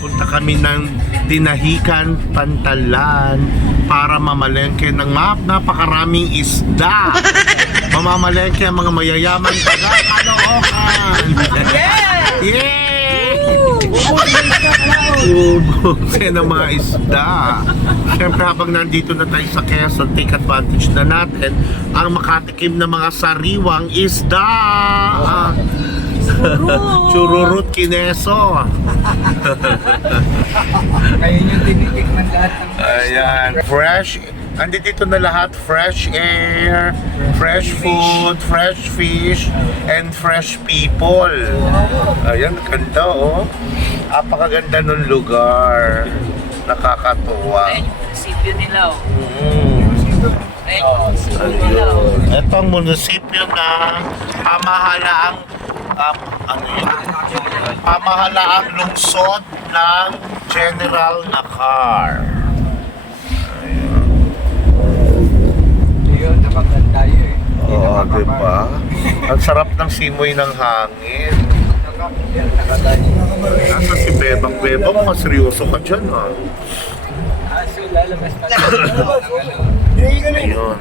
papunta kami ng Dinahican, Pantalan para mamalengke ng napakaraming isda. Mamamalengke ang mga mayayamang taga Caloocan. Yeah! Ubusin ng mga isda. Siyempre habang nandito na tayo sa Quezon, take advantage na natin ang makatikim ng mga sariwang isda. Chururut Kineso. Ngayon yung tinitikman lahat ng Ayan, fresh. Andito na lahat, fresh air, fresh food, fresh fish, and fresh people. Ayan, ganda oh. Napakaganda ng lugar. Nakakatuwa. Ayun yung munisipyo nila oh. Ayun yung Ayun. munisipyo nila oh. Ito ang munisipyo na pamahalaang pamahalaang lungsod ng General Nakar. yun, napaganda yun. Oo, diba? Ang sarap ng simoy ng hangin. Nasa si Bebang? Bebang, mga seryoso ka dyan ha. Aso, lalabas pa. Ayun.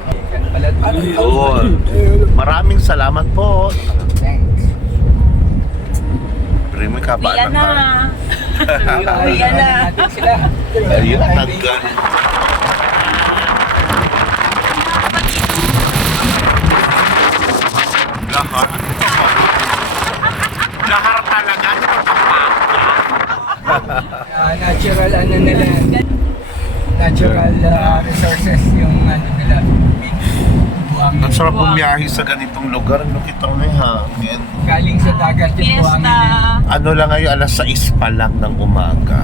Ayun. Maraming salamat po. Pero may kabala Uwian na. ka. Uwian na. Ayun, taggan. Lahar. Lahar talaga. Natural ano nila. Natural resources yung ano nila. Ang sarap bumiyahe sa ganitong lugar. Nakita mo yung hangin. Galing sa dagat yung buhangin Fiesta. nila. Ano lang ngayon, alas 6 pa lang ng umaga.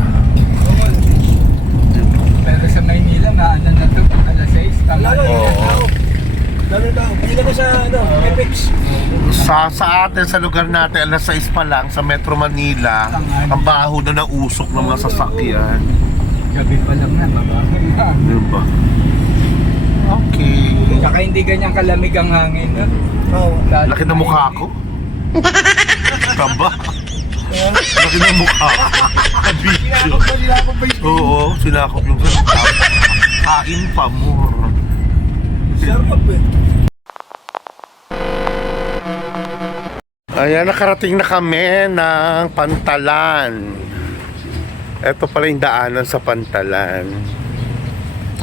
Pero sa Maynila, ano na to, alas 6, tama na. Oo. Lalo daw, hindi ka sa ano, Apex. Sa atin, sa lugar natin, alas 6 pa lang sa Metro Manila, ang baho na ng usok ng mga sasakyan. Gabi pa lang na, mabaho na. Diba? Okay. Saka hindi ganyan kalamig ang hangin. No? Oo. Laki ng mukha ko. Kaba. Laki ng mukha ko. Kabidyo. Sinakot ba yung Oo, sinakop yung kain pa mo. sarap eh? Ayan, nakarating na kami ng Pantalan. Ito pala yung daanan sa Pantalan.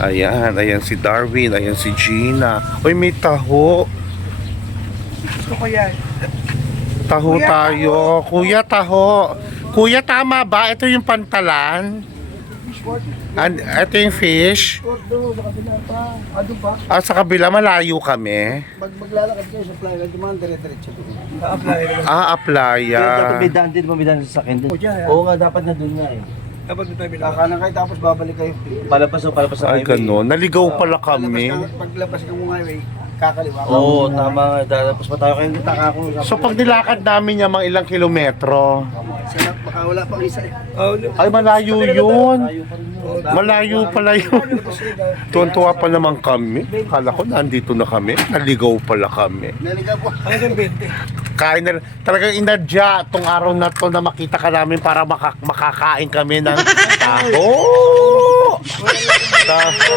Ayan, ayan si Darwin, ayan si Gina. Uy, may taho. Gusto ko yan. Taho tayo. Kuya, taho. Kuya, tama ba? Ito yung Pantalan? And, ito yung fish. Doon, sa kabila pa. Doon pa. Sa kabila, malayo kami. Maglalakad kayo sa flyer, dumaan dire-diretso doon. Apply naman. Aplaya. Dapat may daan din, may daan sa akin din. O, dyan, Oo nga, dapat na doon nga eh. Dapat na tayo bilakanan. Kakanan kayo tapos babalik kayo. Palabas sa Ay, gano'n. Naligaw pala kami. Paglabas ka mo highway, kakaliwa ka. Oo, tama nga. Tapos pa tayo kayo nataka ko. So, pag nilakad namin yung mga ilang kilometro, Sana, baka wala pang isa eh. ay malayo yun. Malayo pala yun. Tuwan-tuwa pa naman kami. Kala ko nandito na kami. Naligaw pala kami. Naligaw po. Hanggang 20. Kain na, talagang inadya tong araw na to na makita ka namin para makakain kami ng taho. Taho.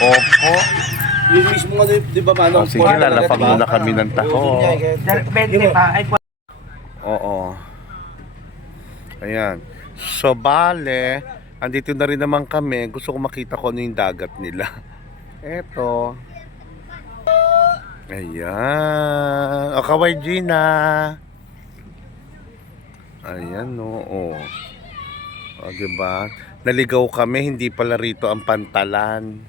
Opo. Yung mismo nga, di ba Oh, mano? sige, lalapag muna kami ng taho. 20 pa. Ay, Oo. Ayan. So, bale, andito na rin naman kami. Gusto ko makita ko ano yung dagat nila. Eto. Ayan. O, kaway Gina. Ayan, oo. O, diba? Naligaw kami, hindi pala rito ang Pantalan.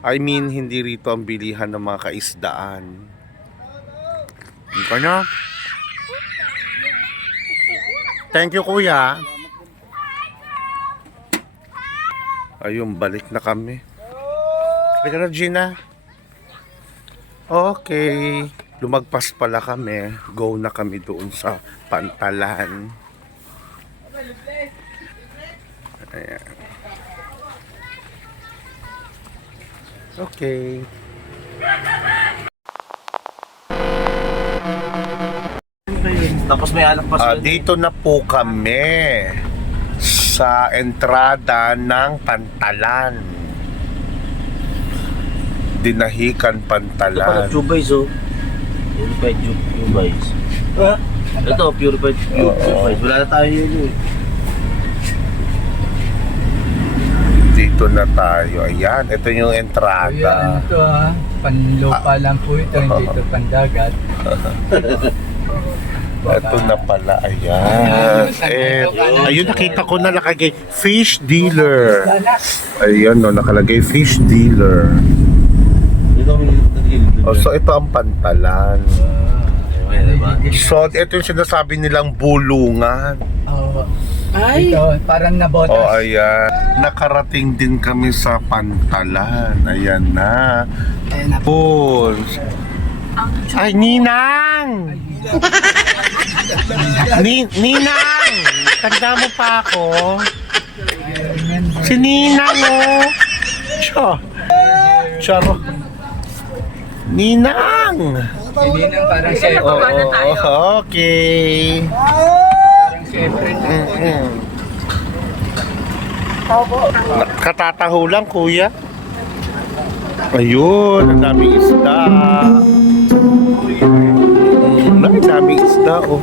I mean, hindi rito ang bilihan ng mga kaisdaan. Ito na. Thank you, kuya. Ayun, balik na kami. Halika na, Gina. Okay. Lumagpas pala kami. Go na kami doon sa Pantalan. Ayan. Okay. Tapos may anak pa sila. Dito na po kami sa entrada ng Pantalan. Dinahikan Ito pala, Pantalan. Jubays oh. Purified Jubays. Ito, purified Jubays. Wala na tayo yun eh. Dito na tayo. Ayan, ito yung Kuya, ano entrada. to ha? Panlupa lang po ito, hindi ito pandagat. Ito na pala. Ayan. Ayun, nakita ko na nakagay fish dealer. Ayan, no, nakalagay fish dealer. Dito kami nag-ilid. Oh, so ito ang Pantalan. Diba? So ito yung sinasabi nilang bulungan. Oh. Ay! Ito, parang nabotas. Oh, ayan. Nakarating din kami sa Pantalan. Ayan na. Ayan na po. Pulse. Ay, Ninang! Ninang! Tanda mo pa ako? Si Ninang, oh! Charo. Ninang! Hindi nang parang chef. Okay. Parang chef. Katataho lang, kuya. Ayun, ang daming isda. Ang daming isda, oh.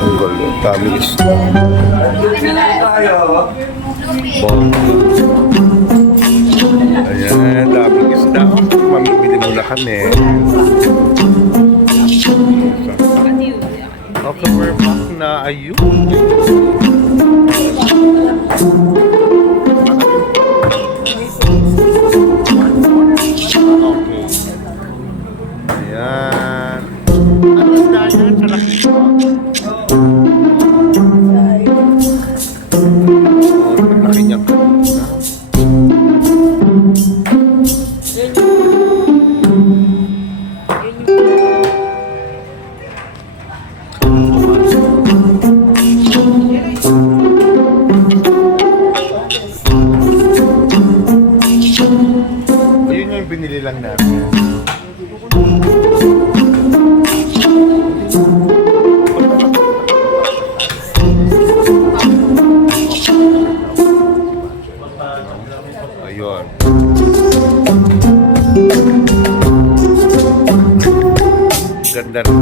Ang gulo, ang daming isda. Bong. Ayan, daming isda. Oh, mamibili muna kami. Okay, we're back na. Ayun. Okay. Ayan. Ano isda yan sa laki ko? Oh, ang laki niya kanina. Ayun yung binili lang namin. Ayun. Ganda rin.